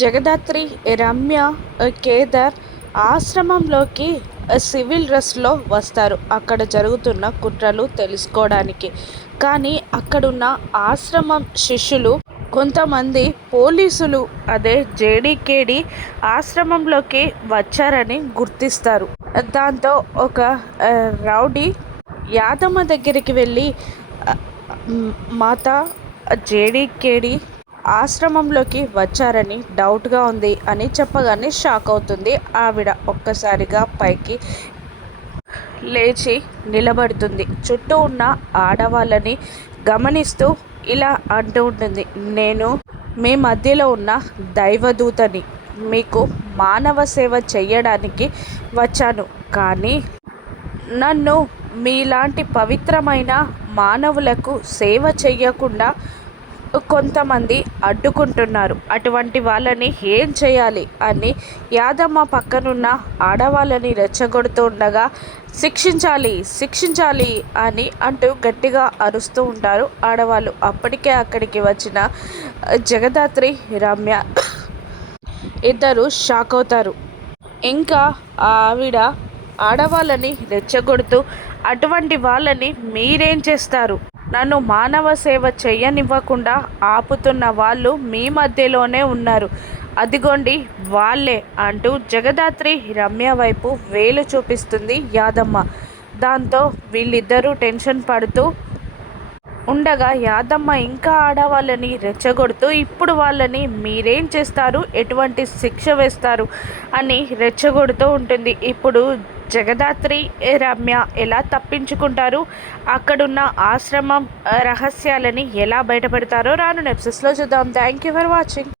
Jagadhatri, Ramya, Kedar ఆశ్రమంలోకి civil డ్రెస్‌లో వస్తారు. అక్కడ జరుగుతున్న కుట్రలు తెలుసుకోవడానికి. కానీ అక్కడున్న ఆశ్రమం శిష్యులు కొంతమంది పోలీసులు అదే జేడీకేడీ ఆశ్రమంలోకి వచ్చారని గుర్తిస్తారు. దాంతో ఒక రౌడీ యాదమ్మ దగ్గరికి వెళ్ళి మాతా జేడీకేడీ ఆశ్రమంలోకి వచ్చారని డౌట్గా ఉంది అని చెప్పగానే షాక్ అవుతుంది ఆవిడ. ఒక్కసారిగా పైకి లేచి నిలబడుతుంది. చుట్టూ ఉన్న ఆడవాళ్ళని గమనిస్తూ ఇలా అంటూ ఉంటుంది, నేను మీ మధ్యలో ఉన్న దైవదూతని. మీకు మానవ సేవ చెయ్యడానికి వచ్చాను. కానీ నన్ను మీలాంటి పవిత్రమైన మానవులకు సేవ చెయ్యకుండా కొంతమంది అడ్డుకుంటున్నారు. అటువంటి వాళ్ళని ఏం చేయాలి అని యాదమ్మ పక్కనున్న ఆడవాళ్ళని రెచ్చగొడుతూ ఉండగా శిక్షించాలి, శిక్షించాలి అని అంటూ గట్టిగా అరుస్తూ ఉంటారు ఆడవాళ్ళు. అప్పటికే అక్కడికి వచ్చిన జగదాత్రి, రమ్య ఇద్దరు షాక్ అవుతారు. ఇంకా ఆవిడ ఆడవాళ్ళని రెచ్చగొడుతూ, అటువంటి వాళ్ళని మీరేం చేస్తారు? నన్ను మానవ సేవ చెయ్యనివ్వకుండా ఆపుతున్న వాళ్ళు మీ మధ్యలోనే ఉన్నారు. అదిగోండి వాళ్ళే అంటూ జగదాత్రి రమ్య వైపు వేలు చూపిస్తుంది యాదమ్మ. దాంతో వీళ్ళిద్దరూ టెన్షన్ పడుతూ ఉండగా యాదమ్మ ఇంకా ఆడవాళ్ళని రెచ్చగొడుతూ, ఇప్పుడు వాళ్ళని మీరేం చేస్తారు, ఎటువంటి శిక్ష వేస్తారు అని రెచ్చగొడుతూ ఉంటుంది. ఇప్పుడు జగదాత్రి, రమ్య ఎలా తప్పించుకుంటారు, అక్కడున్న ఆశ్రమం రహస్యాలని ఎలా బయటపెడతారో రానున్న ఎపిసోడ్స్లో చూద్దాం. Thank you for watching.